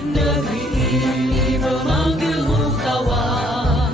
Negeri ini memanggilmu kawan.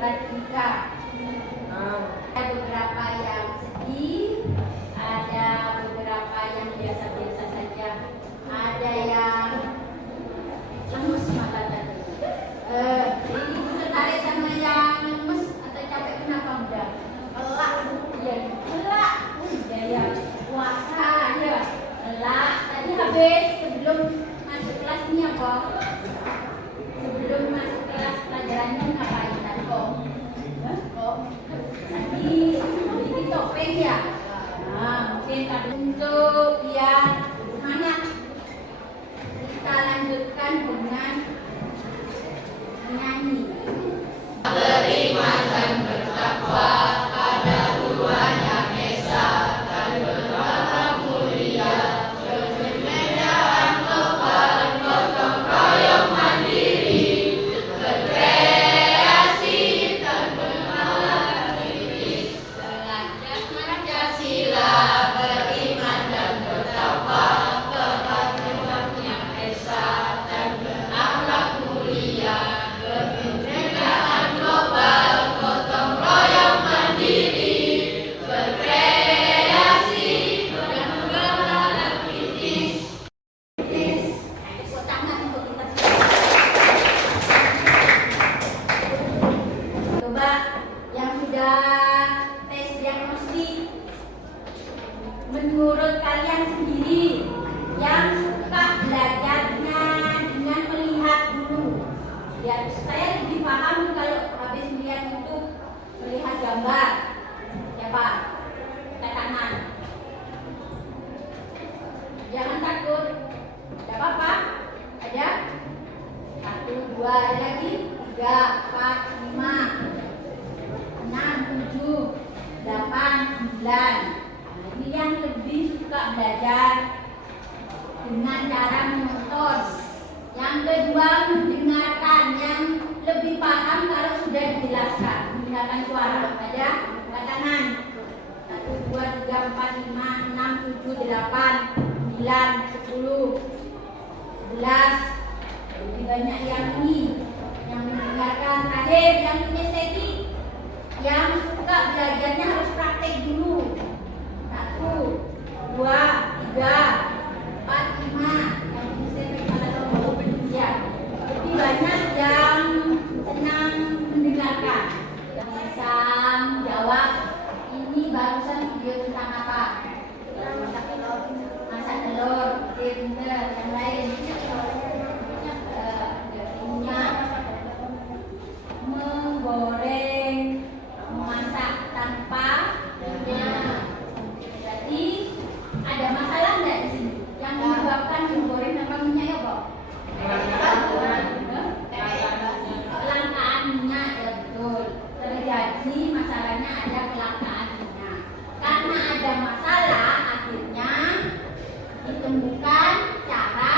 Belajar ada beberapa yang sedih, ada beberapa yang biasa-biasa saja, ada yang lemes mata tadi. Jadi ibu tertarik sama yang lemes atau capek kenapa? Udah lelah, ya lelah, udah ya puasa ya lelah. Tadi habis sebelum masuk kelas ini apa? Sebelum masuk kelas pelajarannya ngapain tadi kok? Tadi bikin topeng ya? Nah, mungkin tadi untuk biar semangat kita lanjutkan dengan menyanyi. Beriman dan bertakwa pada Tuhan Yang Esa dan berharap mulia, berkemegahan global, gotong royong mandiri, berkreasi dan menolak kritis, belajar Pancasila, beriman dan bertakwa kepada Tuhan Yang Esa dan berakhlak mulia, berkemegahan global, gotong royong mandiri, berkreasi dan menolak kritis. Tepuk tangan untuk kita semua. Coba yang sudah tes diagnostik, menurut kalian sendiri yang suka belajarnya dengan melihat dulu. Ya, saya lebih paham kalau habis melihat YouTube, melihat gambar. Siapa? Angkat tangan. Jangan takut. Tidak apa-apa. Ada? 1, 2, ada lagi? 3, 4, 5, 6, 7, 8, 9. Nah, ini yang lebih suka belajar dengan cara menonton. Yang kedua, mendengarkan, yang lebih paham kalau sudah dijelaskan. Menggunakan suara. Ada? Angkat tangan. 1, 2, 3, 4, 5, 6, 7, 8, 9, 10, 11. Lebih banyak yang ini, yang mendengarkan. Terakhir, yang kinestetik, yang suka belajarnya harus praktek dulu. 1, 2, 3, 4, 5. Yang kinestetik pada tahun ya. Lebih banyak yang senang mendengarkan. Yang bisa jawab, ini barusan video tentang apa? Masak telur, bener. Yang lain? Minyak, menggoreng, memasak tanpa minyak. Jadi ada masalah nggak di sini? Yang menyebabkan menggoreng tanpa minyak ya, Pak? Kelangkaan minyak, ya betul. Terjadi masalahnya ada kelangkaan minyak. Karena ada masalah, akhirnya ditemukan cara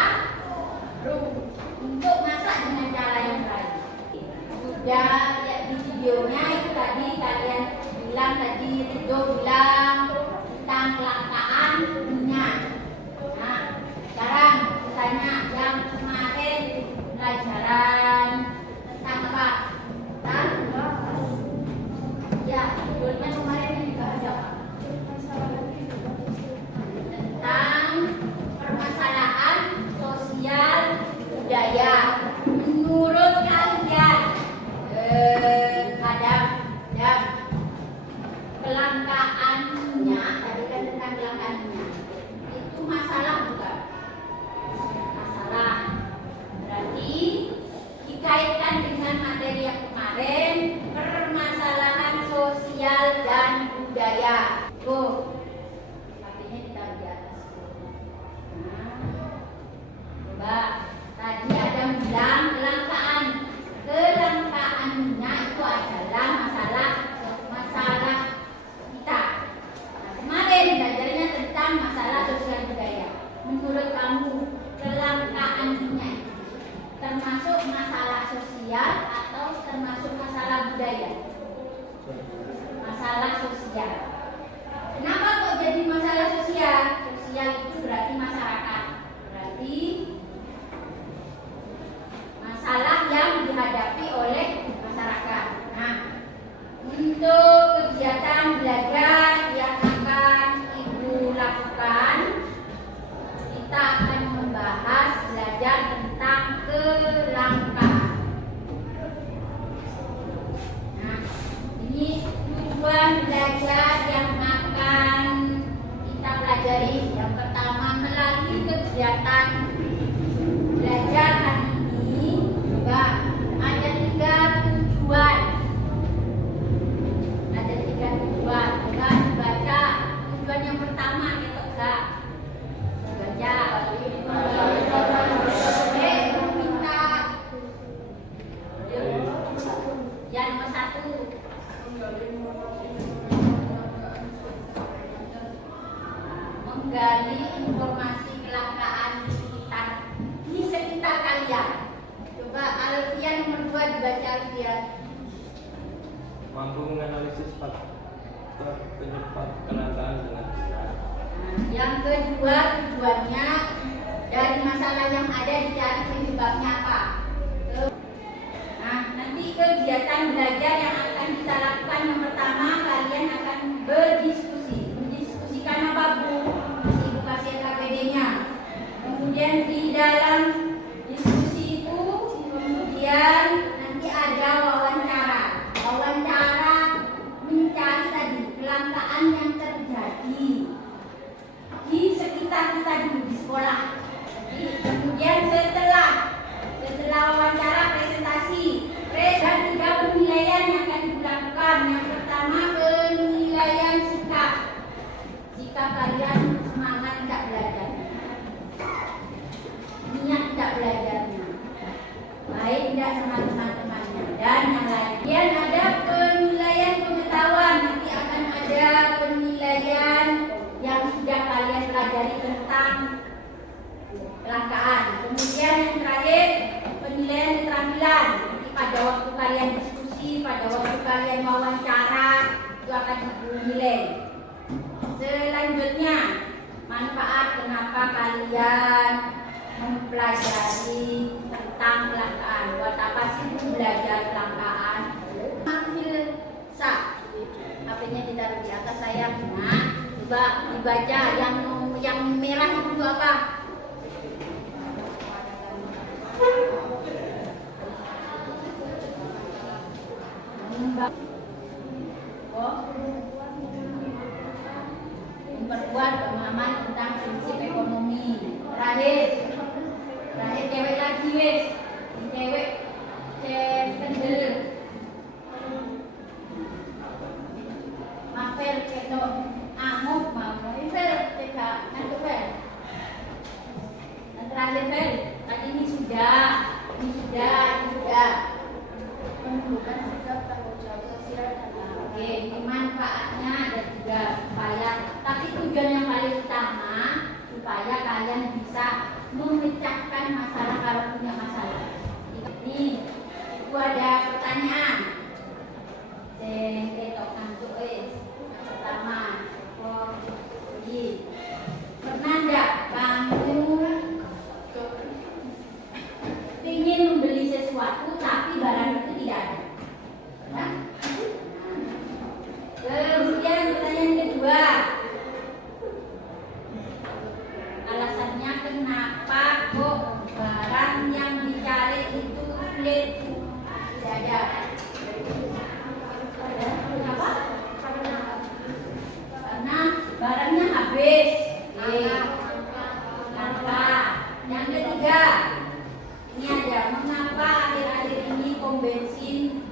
untuk masak dengan cara yang baik. Sudah lihat di videonya itu tadi kalian bilang tadi Ridho bilang tentang kelangkaan minyak. Nah, akan membahas belajar tentang kelangkaan. Nah, ini tujuan belajar yang akan kita pelajari. Yang pertama, melalui kegiatan belajar hari ini juga ada 3 tujuan. Ada 3 tujuan. Coba baca tujuan yang pertama kita baca. Oke, minta yang nomor 1. Menggali informasi kelangkaan di sekitar kalian. Coba Alfian nomor 2 dibaca Alfian. Mampu menganalisis faktor penyebab kelangkaan dengan benar. Yang kedua tujuannya dari masalah yang ada dicari penyebabnya apa. Nah, nanti kegiatan belajar yang akan kita lakukan yang pertama, kalian akan berdiskusi. Mendiskusikan apa, Bu? Ibu kasih KPD-nya. Kemudian di dalam diskusi itu, kemudian nanti ada wawancara. Wawancara mencari tadi kelangkaan yang terjadi di sekitar kita dulu di sekolah. Kemudian setelah wawancara presentasi, dan 3 penilaian yang akan dilakukan. Yang pertama, penilaian sikap. Sikap kalian semangat tidak belajar, niat tidak belajarnya, baik tidak sama teman-temannya, dan yang lain. Kemudian ada penilaian pengetahuan. Nanti akan ada penilaian yang sudah kalian pelajari tentang kelangkaan. Kemudian yang terakhir, penilaian keterampilan. Nanti pada waktu kalian diskusi, pada waktu kalian wawancara, itu akan dinilai. Selanjutnya, manfaat kenapa kalian mempelajari tentang kelangkaan. Buat apa sih belajar kelangkaan? Filsa. HP-nya ditaruh di atas saya. Nah, coba dibaca yang merah itu apa? Memperkuat pemahaman tentang prinsip ekonomi. Terakhir cewek lagi wes. Cewek kendel. Mafel keto amuk mau fel cekak nanti fel. Dan terakhir fel. Tadi ini sudah. Menunjukkan sikap tanggung jawab sosial dan oke, ini manfaatnya ada 3 supaya, tapi tujuan yang paling utama supaya kalian bisa memecahkan masalah kalau punya masalah. Ini itu ada pertanyaan. Ketok ngantuk pertama. Pernah enggak kamu ingin membeli sesuatu tapi barang itu tidak ada? Pernah? Kemudian pertanyaan kedua, alasannya kenapa kok barang yang dicari itu sulit? Tidak ada. Kenapa? Karena barangnya habis. Langka. Yang ketiga, ini ada mengapa akhir-akhir ini pom bensin,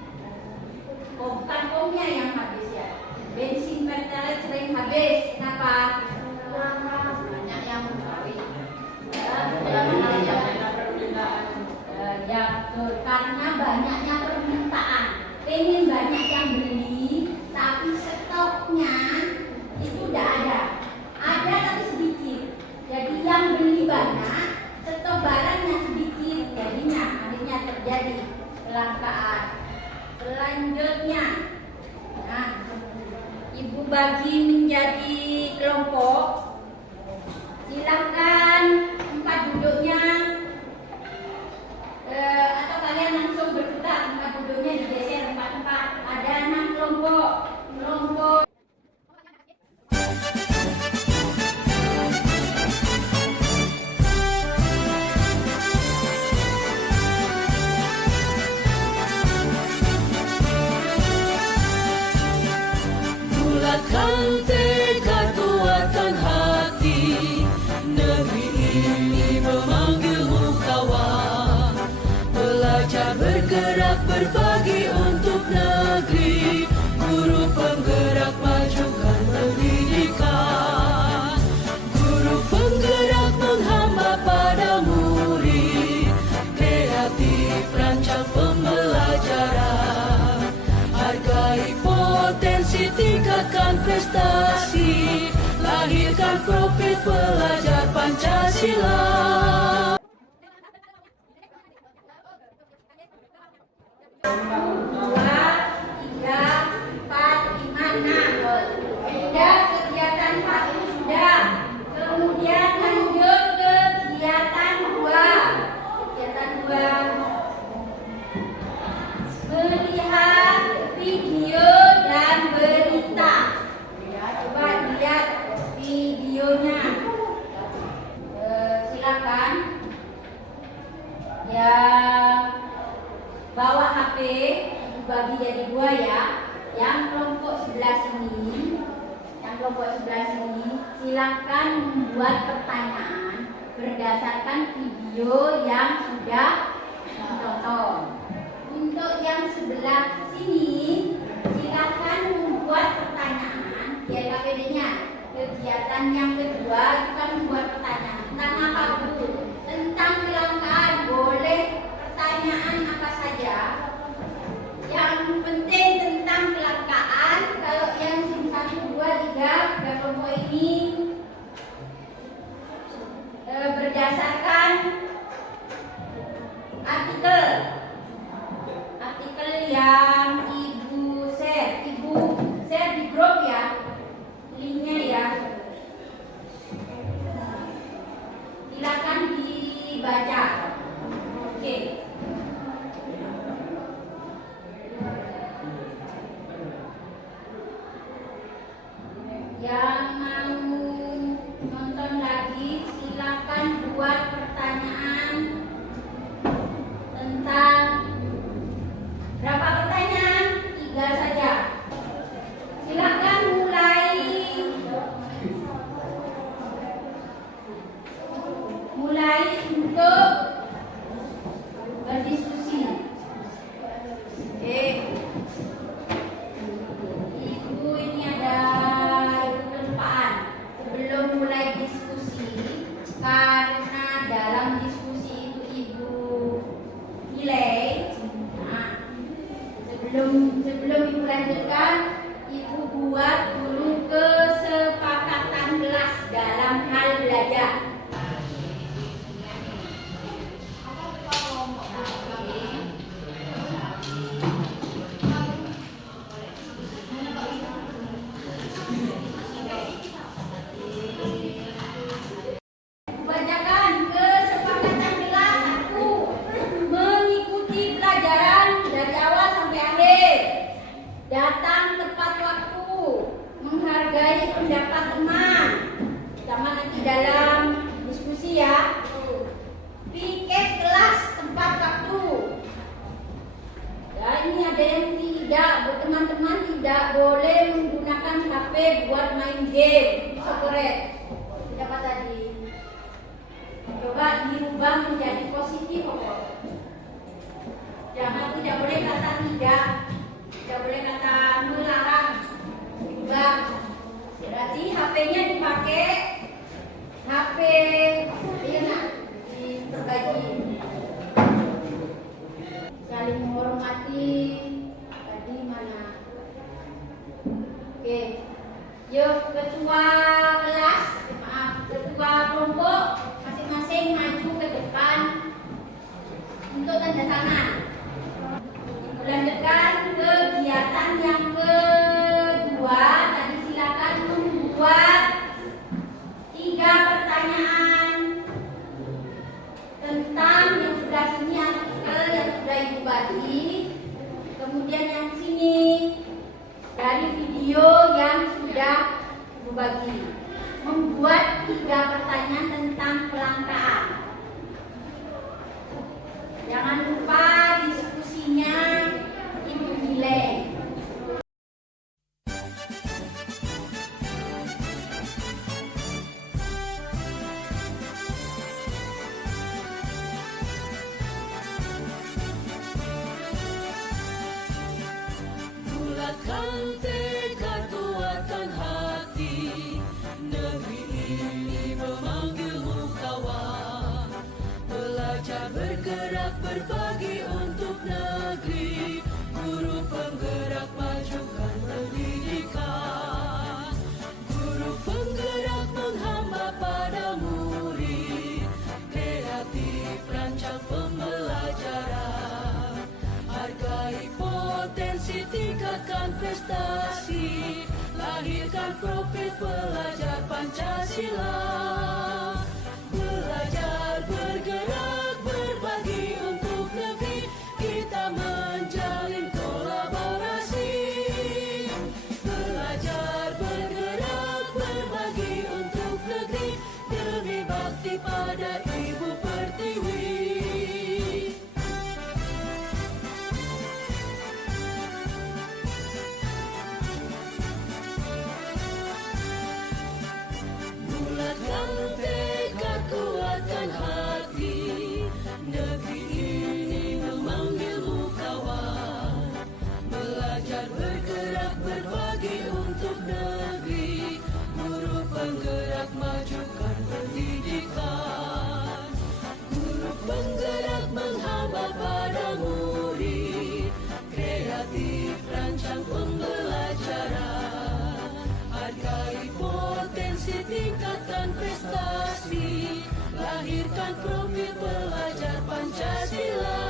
bukan pomnya yang habis ya, bensin pertalite sering habis. Kenapa? Banyak yang habis. Ya betul, karena banyaknya permintaan. Pengen banyak yang beli, tapi stoknya itu udah ada tapi sedikit. Jadi yang beli banyak, stok barangnya sedikit, jadinya akhirnya terjadi kelangkaan. Selanjutnya, nah, ibu bagi menjadi kelompok. Silakan tempat duduknya, atau kalian langsung berputar tempat duduknya, digeser tempat-tempat. Ada 6 kelompok. profit pelajar Pancasila. Dua, tiga, empat, lima, enam. Sudah kegiatan satu sudah. Kemudian lanjut ke kegiatan dua. Kegiatan dua. Melihat video dan berita. Ya, coba lihat videonya. Silakan. Yang bawa HP dibagi jadi dua ya. Yang kelompok sebelah sini, silakan membuat pertanyaan berdasarkan video yang sudah ditonton. Untuk yang sebelah sini, silakan membuat pertanyaan. Biar KPD-nya kegiatan yang kedua itu kan membuat pertanyaan tentang apa Bu? Tentang kelangkaan. Boleh pertanyaan apa saja. Yang penting tentang kelangkaan. Kalau yang 1, 2, 3 kelompok ini berdasarkan artikel yang ibu share di grup ya, linknya ya. Silakan dibaca. Oke. Yang mau nonton lagi silakan buat pertanyaan tentang berapa pertanyaan? 3 saja. Silakan mulai untuk berdiskusi. Ibu ini ada kelupaan sebelum mulai diskusi, karena dalam diskusi itu ibu nilai. Sebelum ibu lanjutkan, ibu buat dulu kesepakatan kelas dalam hal belajar. Bacakan kesepakatan kelas 1. Mengikuti pelajaran dari awal sampai akhir. Datang tepat waktu. Menghargai pendapat teman. Sama nanti dalam diskusi ya. Piket kelas tepat waktu. Ya, ini ada yang tidak, teman-teman tidak boleh menggunakan HP buat main game. Bisa korek. Siapa tadi? Coba dirubah menjadi positif kok. Tidak boleh kata tidak boleh kata melarang. Dirubah. Berarti HP-nya dipakai HP enak diperbagi. Saling menghormati. Tadi mana? Oke. Yuk, ketua kelas, ketua kelompok masing-masing maju ke depan untuk tanda tangan. Lanjutkan kegiatan yang kedua. Tadi silakan membuat 3 pertanyaan tentang yang sebelah sini artikel yang sudah ibu bagi. Kemudian yang sini dari video yang sudah ibu bagi. Membuat 3 pertanyaan tentang kelangkaan. Jangan lupa diskusinya ibu nilai. Bulatkan tekad, kuatkan hati. Negeri ini memanggilmu kawan. Belajar bergerak berbagi untuk negeri. Guru penggerak majukan pendidikan. Guru penggerak menghambat lahirkan profil pelajar Pancasila. Belajar, bergerak, berbagi untuk negeri, kita menjalin kolaborasi. Belajar, bergerak, berbagi untuk negeri, demi bakti pada Ibu Pertiwi. Bulatkan tekad, kuatkan hati, negeri ini memanggilmu kawan. Belajar, bergerak, berbagi untuk negeri, guru penggerak, majukan pendidikan. Guru penggerak menghamba pada murid, kreatif rancang pembelajaran. Hargai potensi, tingkatkan prestasi, lahirkan profil pelajar Pancasila.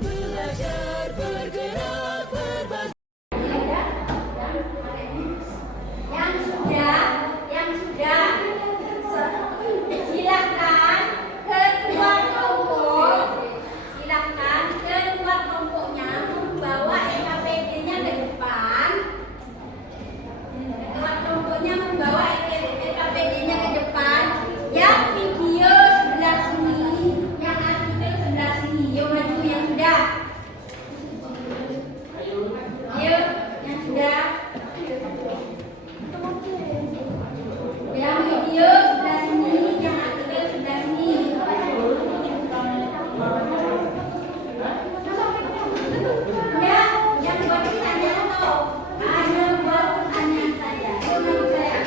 Belajar, bergerak, berbagi. Yang sudah, silakan ketua kelompoknya membawa SKPD-nya ke depan. Ketua kelompoknya membawa SKPD-nya ke depan. Yang video sebelah sini, yang artikel sebelah sini. Yuk maju yang sudah. Ayo yang sudah. Yang video sebelah sini, yang artikel sebelah sini. Ya, yang buat pertanyaan tuh. Hanya buat pertanyaan saja. Yuk maju saya.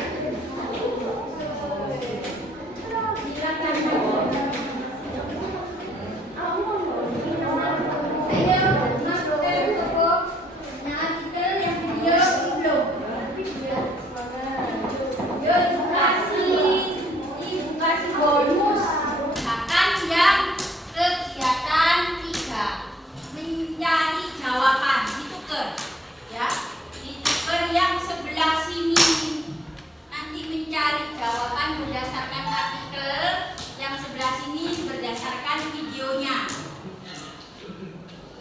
Silakan maju. Ayo, masuk ke toko. Yang artikel, yang video belum. Yuk, ibu kasih bonus. Akan yang kegiatan 3, mencari jawaban. Ditukar, ya. Ditukar yang sebelah sini. Nanti mencari jawaban berdasarkan artikel, yang sebelah sini berdasarkan videonya.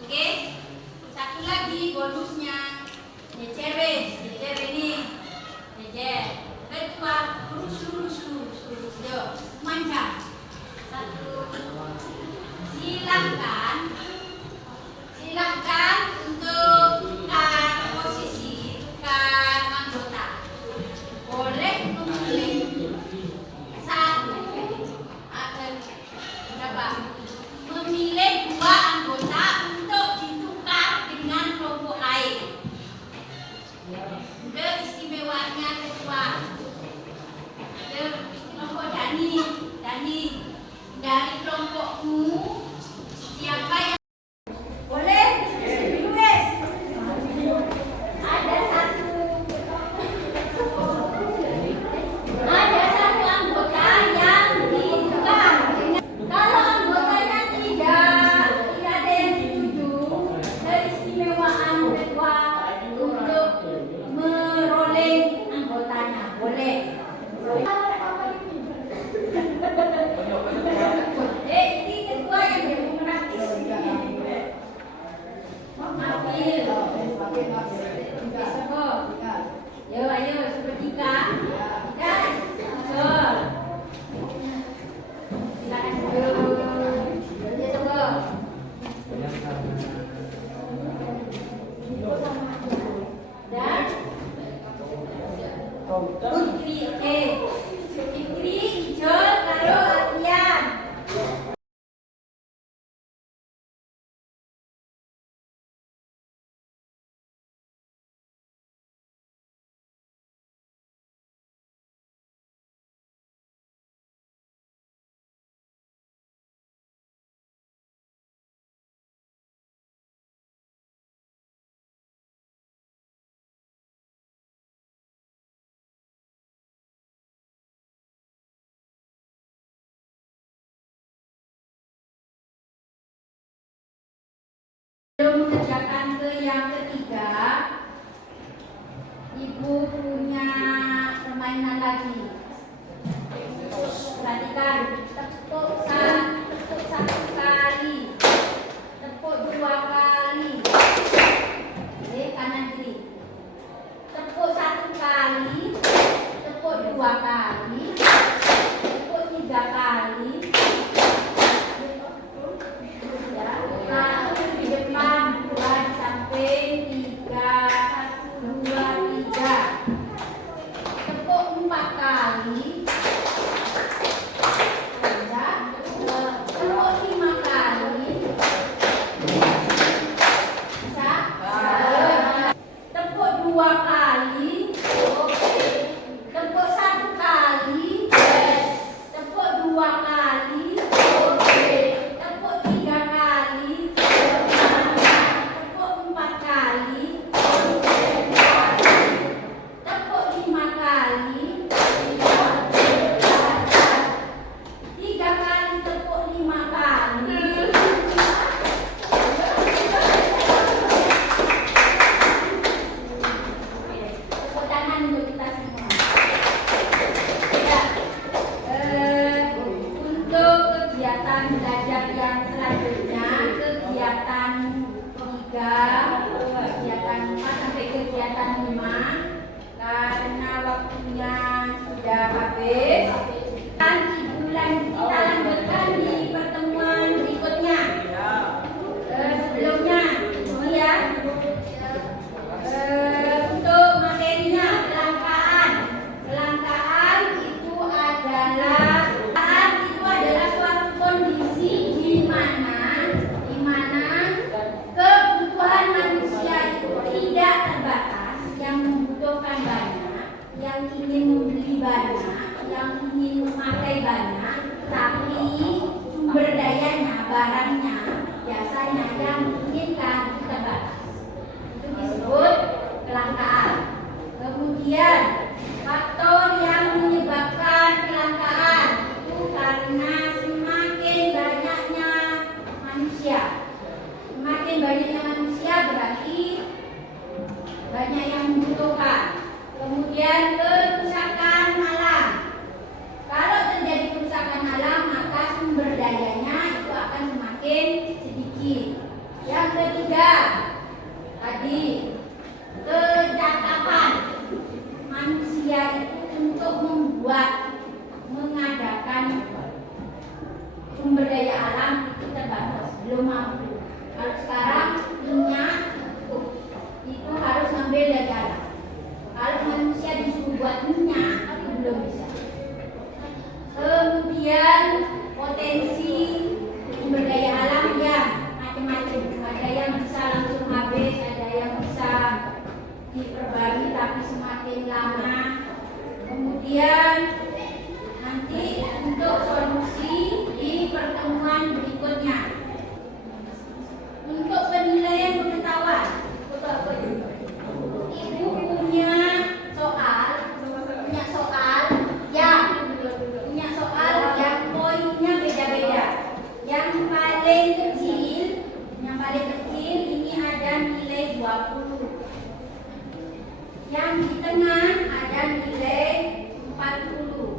Oke? Satu lagi bonusnya. DCW ini. Jejer. Ketua, lurus. Yuk, manjang. 1. Silakan untuk tukar posisi, tukar anggota. Boleh memilih satu atau berapa? Memilih 2 anggota untuk ditukar dengan kelompok lain. Keistimewaannya ketua. Kelompok Dani, dari kelompokmu siapa yang boleh ditulis? Ada satu anggota yang ditukar. Kalau anggotanya tidak ada yang setuju, keistimewaan ketua untuk merolling anggotanya boleh. Ini ketua yang demokratis. Ayo, sepertiga. Dan silakan. Dan Fikri, Ijol, karo Adrian. Sebelum mengerjakan ke yang ketiga, Ibu Ibu punya permainan lagi. Perhatikan, tepuk satu kali, tepuk dua kali. Oke, kanan kiri. Tepuk satu kali, tepuk dua kali, tepuk tiga kali. Ya, satu di depan, dua di samping, tiga, dua, tiga. Tepuk empat kali. Ya, tepuk lima kali. Bisa? Tepuk dua kali. Tepuk satu kali. Tepuk dua kali. Tepuk tiga kali. Tepuk empat kali. Tepuk lima kali. Tiga kali tepuk lima kali. Tepuk tangan untuk kita semua. Ya. Untuk kegiatan belajar yang selanjutnya, kegiatan 3, kegiatan 4 sampai kegiatan 5, karena waktunya sudah habis, dan kita lanjutkan di pertemuan berikutnya. Sebelumnya, ini ya. Untuk materinya kelangkaan itu adalah suatu kondisi di mana kebutuhan manusia itu tidak terbatas, yang membutuhkan banyak, yang ingin membeli banyak, yang ingin memakai banyak, tapi sumber dayanya, barangnya, biasanya yang diinginkan itu terbatas. Itu disebut kelangkaan. Kemudian faktor yang menyebabkan kelangkaan itu karena semakin banyaknya manusia. Semakin banyaknya manusia berarti banyak yang membutuhkan. Kemudian kerusakan alam. Kalau terjadi kerusakan alam, maka sumber dayanya itu akan semakin sedikit. Yang ketiga, tadi kecakapan manusia itu untuk mengadakan sumber daya alam itu terbatas, belum mampu. Kalau sekarang minyak itu harus ngambil dari alam. Kalau manusia disuruh buat minyak, itu belum bisa. Kemudian potensi sumber daya alam ya macam-macam. Ada yang bisa langsung habis, ada yang bisa diperbarui tapi semakin lama. Kemudian nanti untuk solusi di pertemuan berikutnya. Untuk penilaian pengetahuan, Ibu punya soal yang poinnya beda-beda. Yang paling kecil ini ada nilai 20. Yang di tengah ada nilai 40.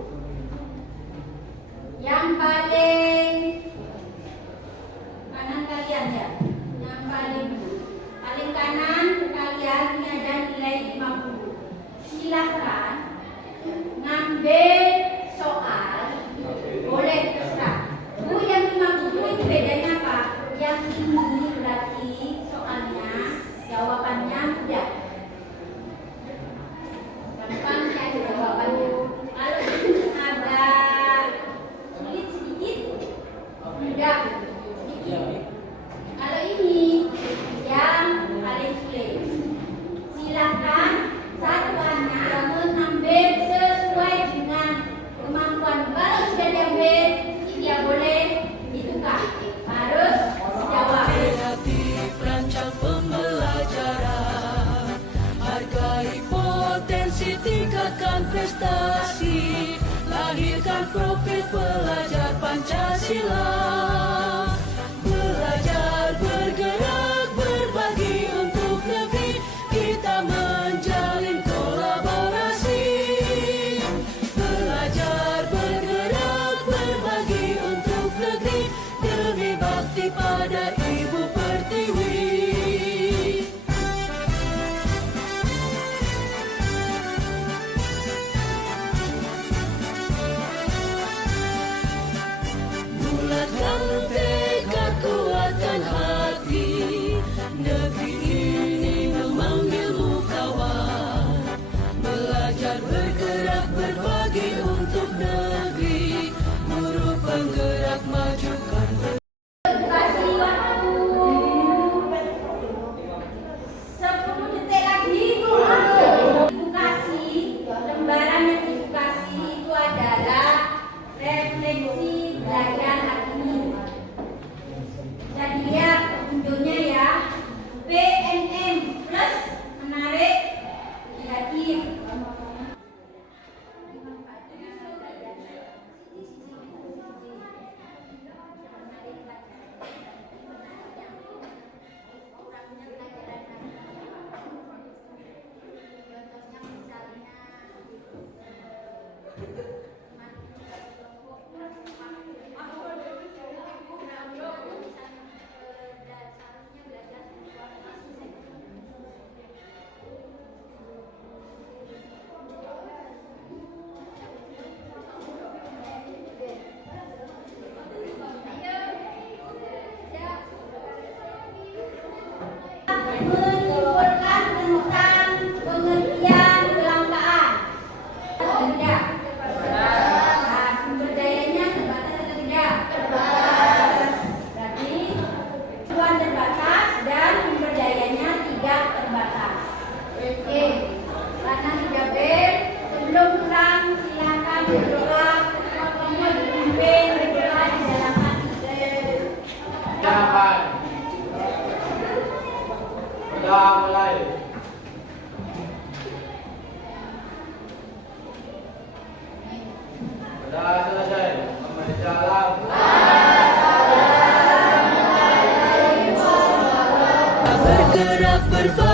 Yang paling kanan kalian ya. Yang paling kanan ke kalian ini ada nilai 50. Silakan ngambil soal, boleh terserah. Bu, yang 50 ini bedanya apa? Yang ini berarti soalnya jawabannya mudah. Gampang cari jawabannya. Kalau ini agak sulit sedikit, mudah sedikit. Kalau ini yang paling sulit. Silakan satuannya mengambil sesuai dengan kemampuan. Kalau sudah diambil, tidak boleh ditukar. Harus jawab. Kreatif rancang pembelajaran, hargai potensi, tingkatkan prestasi, lahirkan profil pelajar Pancasila. Belajar, bergerak, berbagi untuk negeri, kita menjalin kolaborasi. bervariasi.